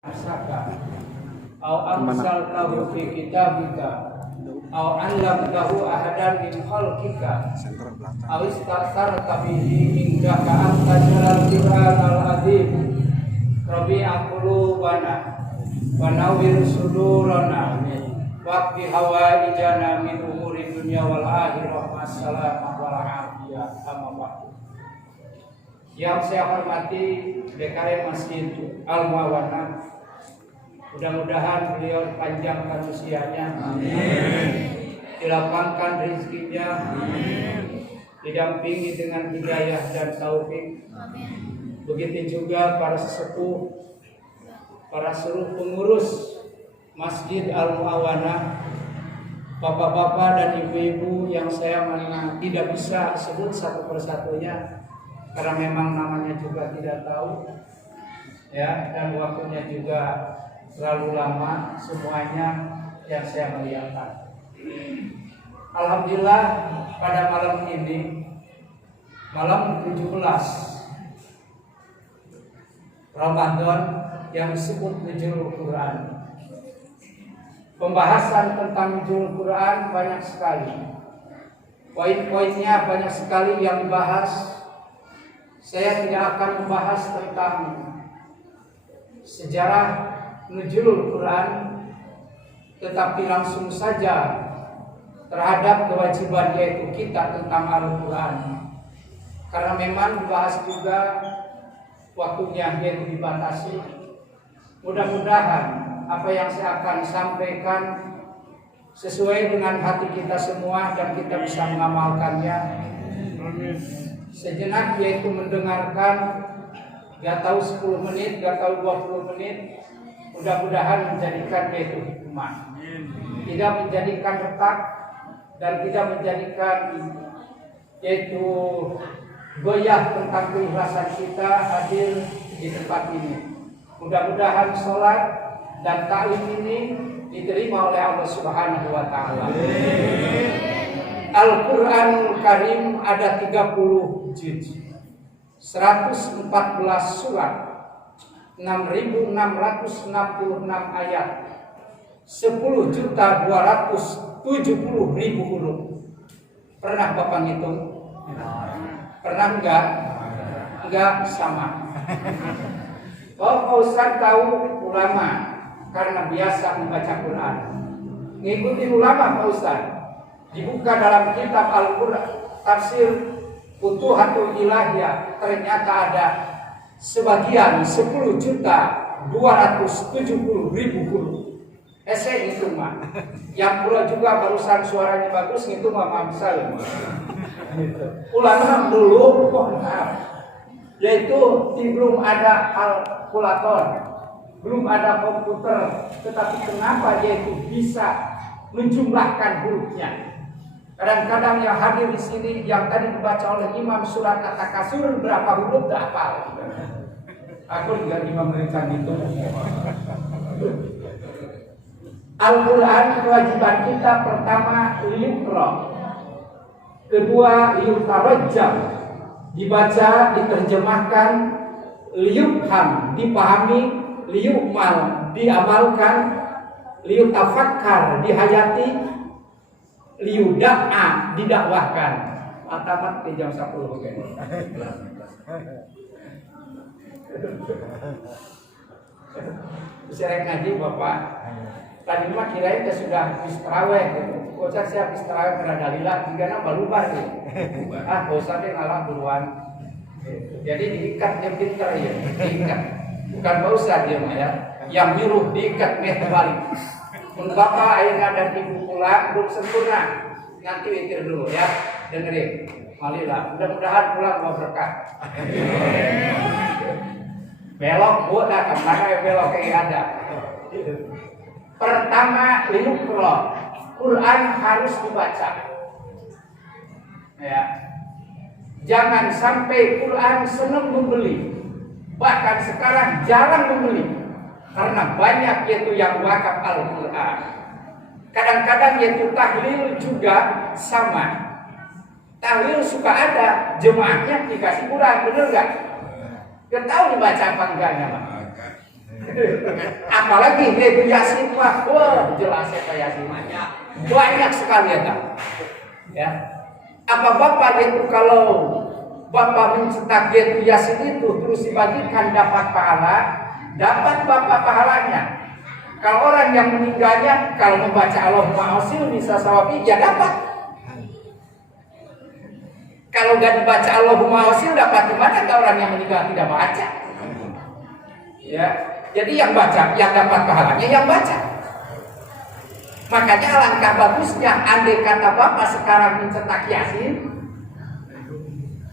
Asaka au amsaltahu fi kitabika au allamtahu ahadan min khalqika au istaghfarta bihi indaka anta jalal Qur'anal azim rabi'a qulubana wa nawwir sudurana waqti hawaijana min umuri dunya wal akhirah wassalamu wal afiyah amma ba'du. Yang saya hormati DKM Masjid Al-Muawanah, mudah-mudahan beliau panjangkan usianya, dilapangkan rezekinya, didampingi dengan hidayah dan taufik. Begitu juga para sesepuh, para seluruh pengurus Masjid Al-Muawanah, bapak-bapak dan ibu-ibu yang saya tidak bisa sebut satu persatunya karena memang namanya juga tidak tahu, ya, dan waktunya juga terlalu lama semuanya yang saya muliakan. Alhamdulillah pada malam ini, malam 17 Ramadan yang disebut Nuzulul Quran. Pembahasan tentang Nuzulul Quran banyak sekali. Poin-poinnya banyak sekali yang dibahas. Saya tidak akan membahas tentang sejarah Nuzulul Quran, tetapi langsung saja terhadap kewajiban yaitu kita tentang Al-Quran. Karena memang dibahas juga waktunya yaitu dibatasi. Mudah-mudahan apa yang saya akan sampaikan sesuai dengan hati kita semua dan kita bisa mengamalkannya. Sejenak yaitu mendengarkan, gak tahu 10 menit, gak tahu 20 menit, mudah-mudahan menjadikan yaitu hikmah, tidak menjadikan retak dan tidak menjadikan yaitu goyah tentang keikhlasan kita hadir di tempat ini. Mudah-mudahan sholat dan ta'lim ini diterima oleh Allah Subhanahu wa Ta'ala. Al-Quranul Karim ada 30 juz, 114 surat, 6.666 ayat, 10.270.000 huruf. Pernah Bapak ngitung? Pernah enggak? Enggak sama. Pak Ustaz tahu ulama karena biasa membaca Quran. Ngikutin ulama Pak Ustaz. Dibuka dalam kitab Al-Quran tafsir Futuhatul Ilahiyah, ternyata ada sebagian 10.270.000 huruf. Saya ngitung mah. Yang pula juga barusan suaranya bagus ngitung mah bisa. Ulama dulu yaitu belum ada kalkulator, belum ada komputer, tetapi kenapa yaitu bisa menjumlahkan hurufnya. Kadang-kadang yang hadir di sini yang tadi dibaca oleh Imam surat At-Takasur berapa huruf tak hafal. Aku juga imam mereka itu. Al-Quran kewajiban kita pertama liyuqra, kedua liyutarajjam, dibaca, diterjemahkan, liyufham, dipahami, liyu'mal, diamalkan, liyutafakkar, dihayati, liyuda'a, didakwahkan. Atamat ke jam 10 okay. Saya ngaji Bapak. Tadi mah kirain sudah habis tarawih gitu. Kok saya habis tarawih karena dalilah tinggalnya berubah gitu. Bosan deh ngalah duluan. Jadi diikat yang pintar ya, diikat. Bukan bosan dia mah ya. Yang nyuruh diikat balik. Mun Bapak ayeuna dan Ibu pulang belum sempurna. Nanti witir dulu ya. Dengerin. Malilah. Mudah-mudahan pulang bawa berkah. Belok boda kan mana belok kayak ada. Pertama liyuqra. Quran harus dibaca. Ya. Jangan sampai Quran senang membeli. Bahkan sekarang jarang membeli. Karena banyak yaitu yang wakaf Al-Quran. Kadang-kadang yaitu tahlil juga sama. Tahlil suka ada, jemaahnya dikasih Quran, bener gak? Gak tahu dibaca apa enggaknya Pak. Apalagi dia Yasin mah, wah jelas ya Yasin banyak sekali ya. Apa Bapak itu kalau Bapak mencetak yaitu Yasin itu terus dibagikan dapat pahala, dapat Bapak pahalanya. Kalau orang yang meninggalnya kalau membaca Allahumma ausil bisa sawabi ya dapat. Kalau nggak dibaca Allahumma ausil dapat di mana kalau orang yang meninggal tidak baca? Ya, jadi yang baca yang dapat pahalanya yang baca. Makanya alangkah bagusnya andai kata Bapak sekarang mencetak Yasin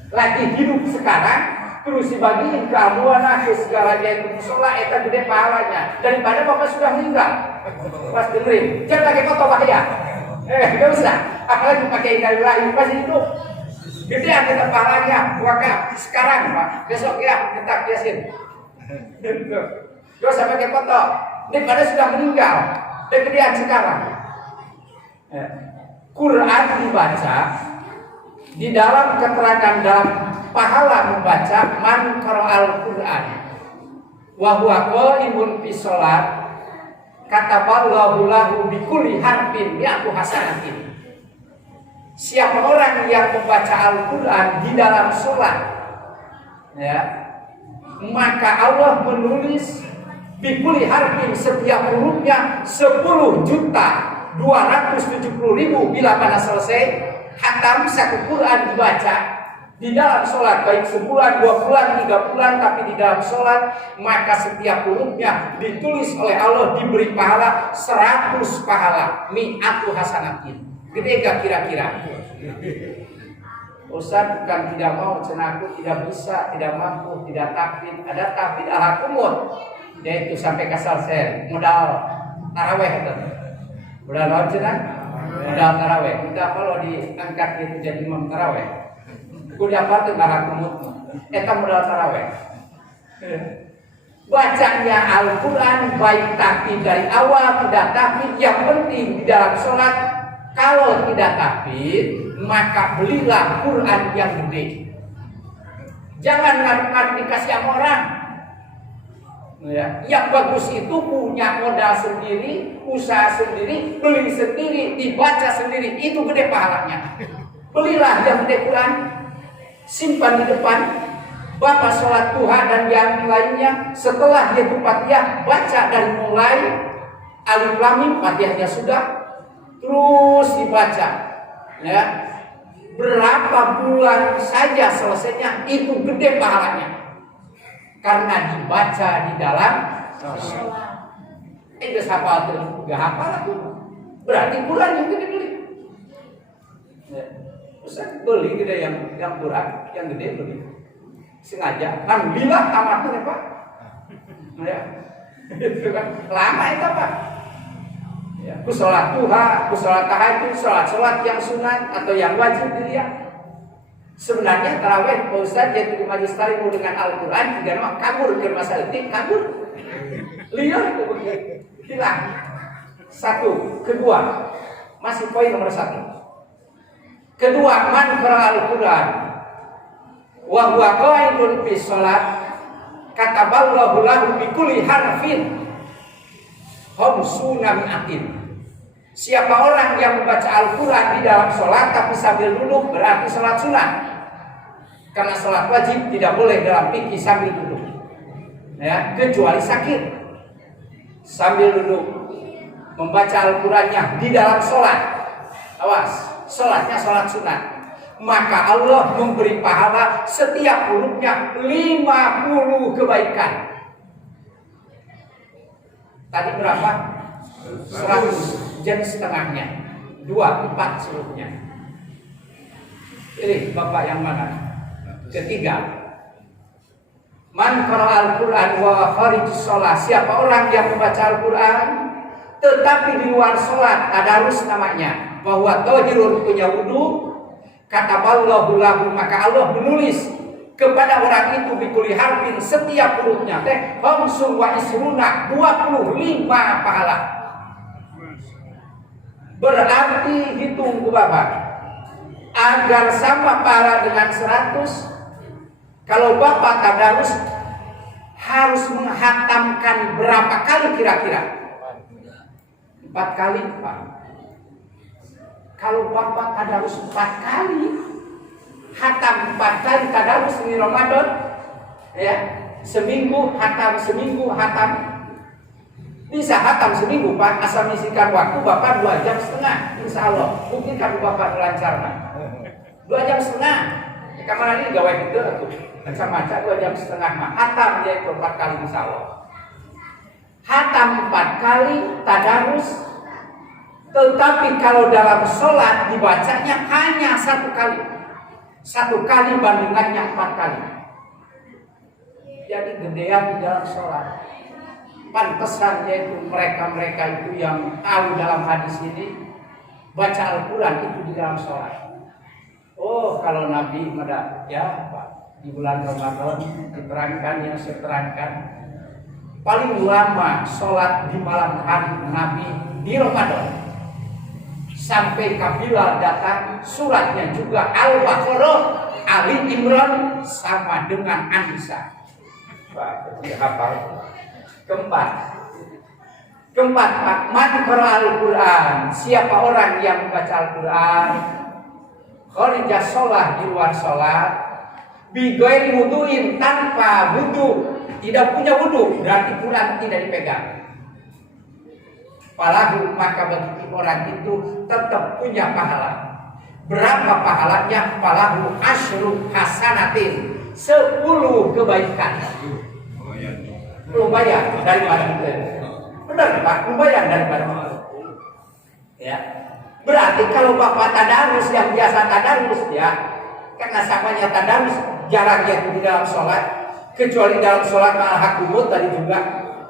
lagi hidup sekarang terus dibagiin ke amuana ke segalanya itu musola eta gede pahalanya daripada Bapak sudah meninggal pas dengerin jangan pakai foto bahaya gak usah apalagi pakai dari lain pas hidup gede ada pahalanya wakaf sekarang Pak besok ya cetak Yasin gak usah pakai foto daripada sudah meninggal kegedean sekarang Quran dibaca di dalam keterangan dalam pahala membaca man qara'al Quran wa huwa qaimun fi shalat kataballahu lahu bi kulli harfin mi'atu hasanatin. Siapa orang yang membaca Al-Qur'an di dalam salat ya maka Allah menulis bi kulli harfin setiap hurufnya 10.270.000 bila mana selesai hatam satu Quran dibaca di dalam sholat baik sebulan, 2 bulan, 3 bulan tapi di dalam sholat maka setiap hurufnya ditulis oleh Allah diberi pahala 100 pahala mi'atu hasanatin. Gede gak kira-kira? Ustaz bukan tidak mau cenahku tidak bisa, tidak mampu, tidak takbir ada takbir ala kumur yaitu sampai kasar saya modal taraweh itu modal lawan cenah modal taraweh kita kalau diangkat itu jadi imam taraweh kuliah apa tuh ngarang kumut eta modal taraweh bacanya Al-Quran baik takbir dari awal tidak takbir yang penting di dalam sholat kalau tidak takbir maka belilah Quran yang gede jangan ngarep-ngarep dikasih sama orang ya. Yang bagus itu punya modal sendiri usaha sendiri beli sendiri dibaca sendiri itu gede pahalanya belilah yang gede Quran simpan di depan Bapak sholat duha dan yang lainnya setelah dia Fatihah baca dari mulai alif lam mim Fatihahnya sudah terus dibaca ya berapa bulan saja selesainya itu gede pahalanya karena dibaca di dalam sholat itu hafal tuh gak hafal aku berarti Quran yang gede beli ya. Ustaz beli gede yang Quran yang gede beli sengaja kan bila tamat tuh Pak ya itu kan lama itu Pak ya ku sholat duha ku sholat tahajud sholat yang sunat atau yang wajib dilihat sebenarnya tarawih Pak Ustaz yaitu di majelis ta'lim dengan Al-Quran juga nama kabur ke masalah itu kabur lihat itu hilang satu kedua masih poin nomor 1 kedua man qara'al Quran wa huwa qa'imun fi shalat kataballahu lahu bi kulli harfin khamsuna mi'atin. Siapa orang yang membaca Al-Quran di dalam sholat tapi sambil duduk berarti sholat sunat karena sholat wajib tidak boleh dalam fikih sambil duduk ya kecuali sakit sambil duduk membaca Al-Qurannya di dalam sholat awas sholatnya sholat sunat maka Allah memberi pahala setiap hurufnya 50 kebaikan tadi berapa? 100 jadi setengahnya 2, 4 seluruhnya pilih Bapak yang mana? Ketiga man qara'al Quran wa kharijus shalah siapa orang yang membaca Al-Quran tetapi di luar sholat tadarus namanya bahwa tahirun punya wudu kataballahu lahu maka Allah menulis kepada orang itu bikuli harfin setiap hurufnya teh khamsun wa isruna 25 pahala berarti hitung ku Bapak agar sama pahala dengan 100 kalau Bapak tadarus harus menghatamkan berapa kali kira-kira? 4 kali, Pak. Kalau Bapak tadarus 4 kali, hatam 4 kali tadarus ini Ramadan, ya, seminggu hatam, bisa hatam seminggu, Pak. Asal mengisikan waktu Bapak 2,5 jam, insya Allah. Mungkin kalau Bapak lancar, Pak. 2,5 jam. Kamar ini gawe gitu, macam-macam 2,5 jam, mah. Hatam dia itu 4 kali, insya Allah. Hatam 4 kali tadarus. Tetapi kalau dalam sholat dibacanya hanya 1 kali. 1 kali bandingannya 4 kali. Jadi gedean di dalam sholat. Pantesan yaitu mereka-mereka itu yang tahu dalam hadis ini, baca Al-Quran itu di dalam sholat. Oh, kalau Nabi ya Pak, di bulan Ramadan diterangkan yang saya terangkan, paling lama sholat di malam hari Nabi di Ramadan. Sampai Bilal datang, suratnya juga Al-Baqarah, Ali Imran sama dengan An-Nisa. Pak, hafal. Keempat, Pak, man qara Al-Quran. Siapa orang yang membaca Al-Quran, kharija sholat, di luar sholat, bighairi wudu'in, tanpa wudu, tidak punya wudu, berarti Quran tidak dipegang. Falahu, maka bagi orang itu tetap punya pahala. Berapa pahalanya? Falahu asyru hasanatin, 10 kebaikan. Lumayan daripada itu. Benar Pak, lumayan daripada itu. Ya. Berarti kalau Bapak tadarus yang biasa tadarus, ya, karena samanya tadarus jarang ya di dalam sholat, kecuali dalam sholat al-hakumut tadi juga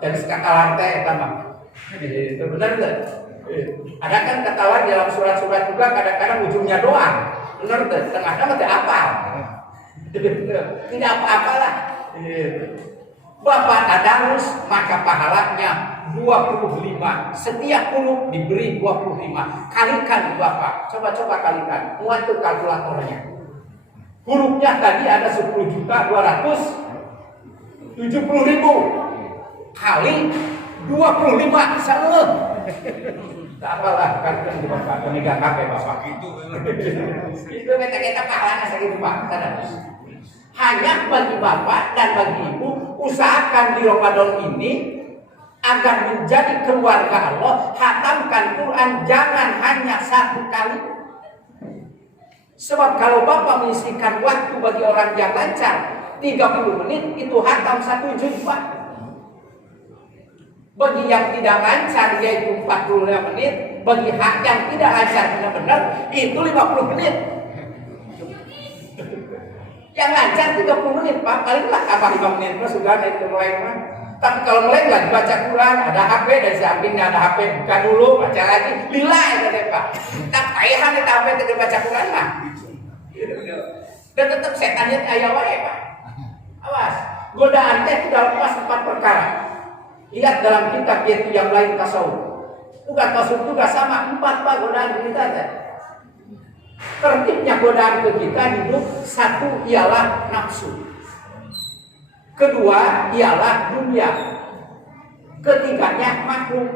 dari sekatalan teh tambah. Itu benar enggak? Ada kan ketahuan di dalam surat-surat juga kadang-kadang ujungnya doang. Benar enggak? Tengahnya mesti apal. Tidak apa-apalah. Bapak tadarus maka pahalanya 25. Setiap huruf diberi 25. Kalikan Bapak. Coba-coba kalikan. Muat tuh kalkulatornya. Hurufnya tadi ada 10.270.000 kali 25 salah. Tak apalah kalikan di Bapak. Pemegang HP Bapak itu. Itu kita pahalanya segitu Pak. Tadarus. Hanya bagi Bapak dan bagi Ibu, usahakan di Ramadan ini agar menjadi keluarga Allah, hatamkan Quran jangan hanya 1 kali. Sebab kalau Bapak menyisihkan waktu bagi orang yang lancar 30 menit, itu hatam 1 juz Pak. Bagi yang tidak lancar yaitu 45 menit, bagi yang tidak lancar benar-benar itu 50 menit. Yang lancar 30 menit Pak, palinglah apa 5 menit Pak sudah ada itu mulai Pak. Tapi kalau mulai lagi baca Quran, ada HP dari sampingnya ada HP, buka dulu, baca lagi, lila ya Pak. Tak payahan itu HP itu baca Quran mah. Dan tetap setannya ayah wae Pak. Awas, godaan teh sudah lepas 4 perkara. Lihat dalam kitab yaitu yang lain tasawuf. Bukan tasawuf juga sama 4 Pak godaan kita teh. Tertibnya godaan ke kita hidup, 1 ialah nafsu, 2 ialah dunia, 3-nya makhluk,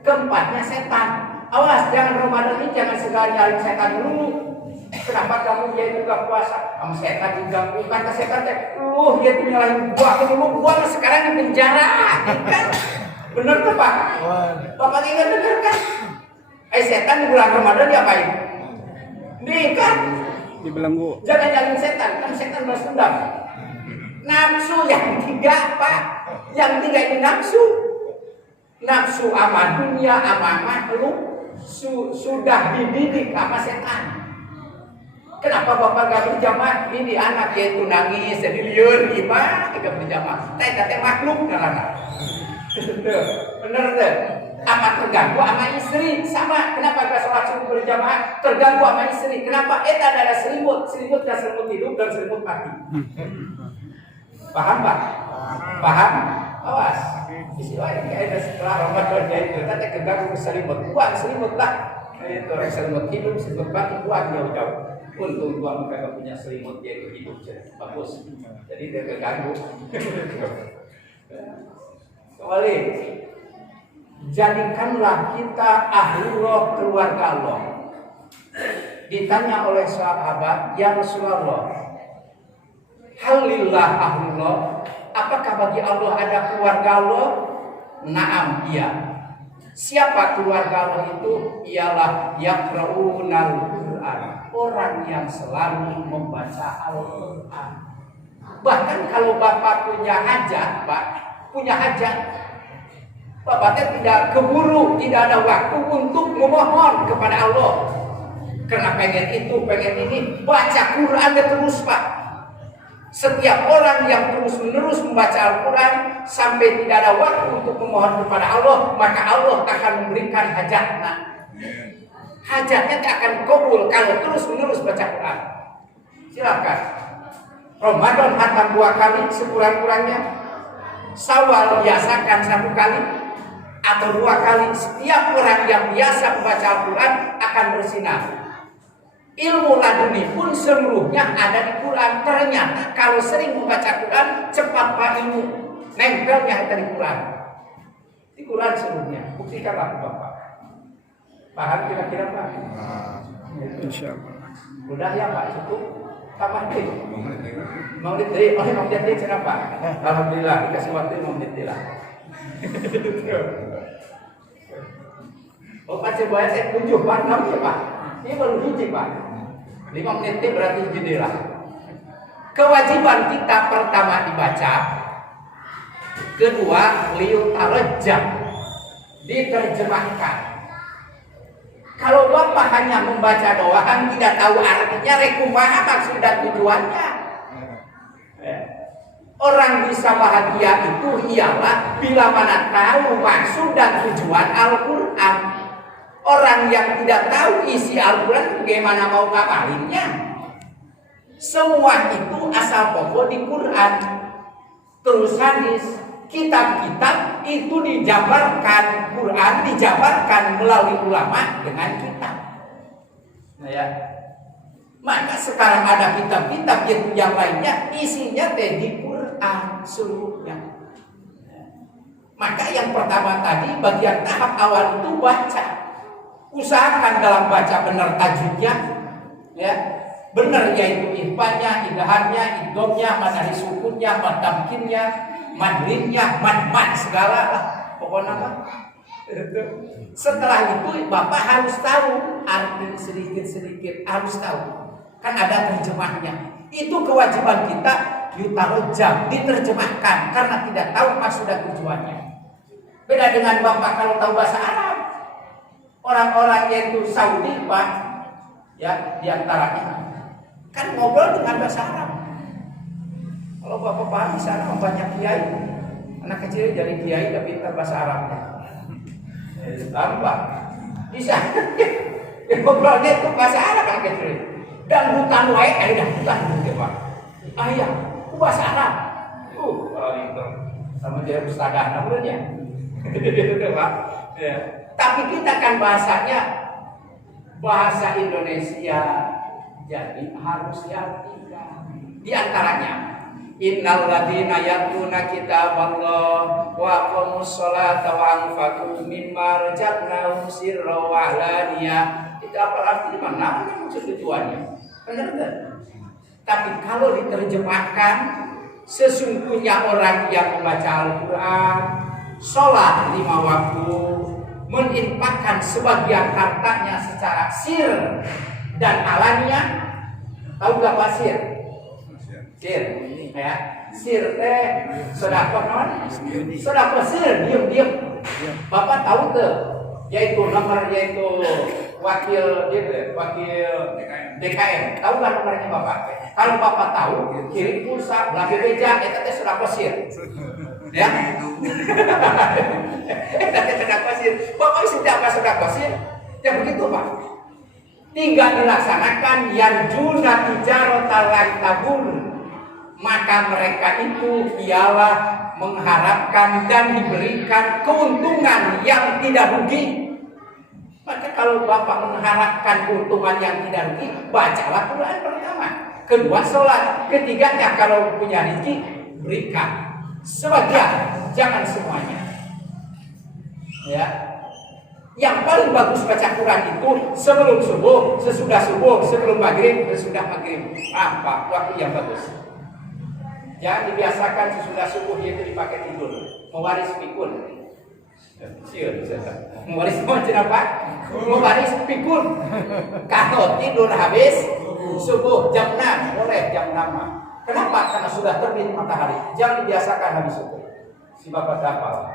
4-nya setan. Awas jangan Ramadan ini jangan segala nyari setan dulu. Kenapa kamu dia juga puasa? Kamu setan juga bukan ke setan teh. Dia tuh nyalahin gua sekarang di penjara. Kan? Bener tuh Pak? Bapak ingat dengar kan? Setan di bulan Ramadan diapain? Nih kan, dibelenggu. jangan nyalin setan, kan setan balas dendam. Nafsu yang 3 Pak, yang 3 ini nafsu. Nafsu sama dunia sama makhluk sudah dididik sama setan. Kenapa Bapak gak berjamaah? Ini anak yaitu nangis, jadi liur, gimana tidak berjamaah? Teh makhluk karena. Bener deh. Apa terganggu sama istri? Sama. Kenapa gak sholat subuh berjamaah? Terganggu sama istri. Kenapa? Ada selimut. Selimut dan selimut hidup dan selimut mati. Paham Pak? Paham? Awas. Istilahnya kayak ada setelah Ramadan itu. Kita keganggu selimut. Buang selimut lah. Itu selimut hidup, selimut mati. Buang jauh-jauh. Untung Tuhan gak punya selimut yaitu hidup. Bagus. Jadi dia keganggu. Kembali, jadikanlah kita ahlullah, keluarga Allah. Ditanya oleh sahabat, ya Rasulullah, halillah ahlullah, apakah bagi Allah ada keluarga Allah? Naam, iya. Siapa keluarga Allah itu? Ialah yaqra'unal Qur'an, orang yang selalu membaca Al-Quran. Bahkan kalau Bapak punya hajat, Pak, Bapaknya tidak keburu, tidak ada waktu untuk memohon kepada Allah. Karena pengen itu, pengen ini, baca Quran terus, Pak. Setiap orang yang terus-menerus membaca Al-Quran sampai tidak ada waktu untuk memohon kepada Allah, maka Allah akan memberikan hajatnya. Hajatnya tak akan kabul kalau terus-menerus baca Quran. Silakan. Ramadan hatam 2 kali sekurang-kurangnya. Syawal biasakan 1 kali atau 2 kali. Setiap orang yang biasa membaca Al-Quran akan bersinar. Ilmu laduni pun seluruhnya ada di Quran. Ternyata kalau sering membaca Quran, cepat Pak ilmu nempelnya ada di Quran. Di Quran seluruhnya. Buktikanlah Bapak. Paham kira-kira Pak? Insya Allah. Udah ya Pak, cukup. Tambah deh. Mau deh, mau jadi kenapa? Alhamdulillah dikasih waktu mau lah. Oh Pak coba saya tunjuk Pak, ya Pak. Ini baru hiji Pak. 5 menit berarti jendela. Kewajiban kita pertama dibaca, kedua liutarejam, diterjemahkan. Kalau Bapak hanya membaca doang, tidak tahu artinya, rekumaha maksud dan tujuannya. Orang bisa bahagia itu ialah bila mana tahu maksud dan tujuan Al-Quran. Orang yang tidak tahu isi Al-Quran bagaimana mau ngapalinnya? Semua itu asal pokok di Quran. Terus hadis, kitab-kitab itu dijabarkan, Quran dijabarkan melalui ulama dengan kitab. Nah ya. Maka sekarang ada kitab-kitab yang lainnya isinya di Quran seluruhnya. Maka yang pertama tadi bagian tahap awal itu baca. Usahakan dalam baca benar tajwidnya, ya. Benar yaitu ihfanya, idhahannya, idghamnya, madari sukunnya, madamkinnya, madlinnya, mad segala lah. Pokoknya apa? Setelah itu Bapak harus tahu arti sedikit-sedikit, harus tahu. Kan ada terjemahnya. Itu kewajiban kita yutarojam, diterjemahkan karena tidak tahu maksud dan tujuannya. Beda dengan Bapak kalau tahu bahasa Arab. Orang-orang yaitu Saudi Pak, ya diantaranya kan ngobrol dengan bahasa Arab. Kalau Bapak paham di sana banyak kiai, anak kecil jadi kiai tapi pintar bahasa Arabnya. Tambah bisa. Ngobrolnya itu bahasa Arab anak kecil. Dan hutan wae ada hutan gitu Pak. Ayah, bahasa Arab. Itu sama dia ustadzah namanya. Gitu Pak. Ya. Tapi kita kan bahasanya bahasa Indonesia, jadi harus diartikan. Di antaranya, innal ladzina yatluna kitaballah wa aqamus sholata wa anfaqu mimma razaqnahum sirran wa alaniyah. Itu apa artinya? Mana maksud tujuannya? Benar kan? Tapi kalau diterjemahkan, sesungguhnya orang yang membaca Al-Quran, sholat 5 waktu, menginfakkan sebagian hartanya secara sir dan alannya. Tahu gak apa sir? Sir, ya. Sir teh sedekah non? Sedekah sir, diam. Bapak tahu ke? Yaitu nomor yaitu wakil DKM. Tahu gak nomornya Bapak? Kalau Bapak tahu, kirim pulsa, belanja beja, itu teh sedekah sir. Ya. Tapi sedekah sir. Bapak sudah apa sedekah sir? Ya begitu Pak. Tinggal dilaksanakan yang juna tijaratan lan tabur. Maka mereka itu ialah mengharapkan dan diberikan keuntungan yang tidak rugi. Maka kalau Bapak mengharapkan keuntungan yang tidak rugi, bacalah Quran pertama. Kedua sholat. Ketiganya kalau punya rezeki, berikan sebagian. jangan semuanya. Ya. Yang paling bagus baca Quran itu sebelum subuh, sesudah subuh, sebelum maghrib, sesudah maghrib. Apa waktu yang bagus? Jangan dibiasakan sesudah subuh itu dipakai tidur, mewaris pikun. Mewaris macam apa? Mewaris pikun. Kalau tidur habis subuh jam 6, boleh jam 6. Kenapa? Karena sudah terbit matahari. Jangan dibiasakan habis subuh. Si Bapak hafal.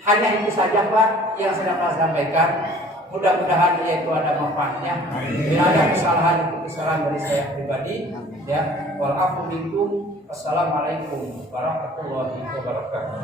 Hanya itu saja Pak yang saya dapat sampaikan. Mudah-mudahan yaitu ada manfaatnya. Bila ada kesalahan dari saya pribadi, ya. Wal afu minkum. Wassalamualaikum warahmatullahi wabarakatuh.